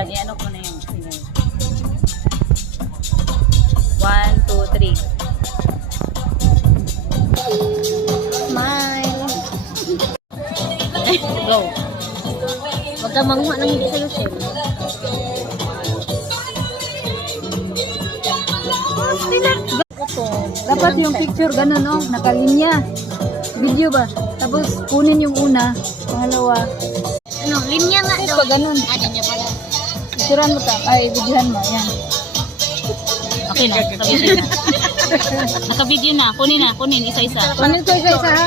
Action, i-ano ko na yung singer. 1, 2, 3. Smile. Go. Huwag ka manguha ng hindi sa'yo, Shell. Dapat yung picture ganun, oh, nakalinya. Video ba? Tapos kunin yung una, pangalawa. Ano, linya nga daw. Pa ganun. Linya pala. Picturean mo ta. Ay, videohan mo. Yan. Okay na, naka-video na. Naka-video na. Kunin na, kunin. Isa-isa. Kunin ko isa-isa ha.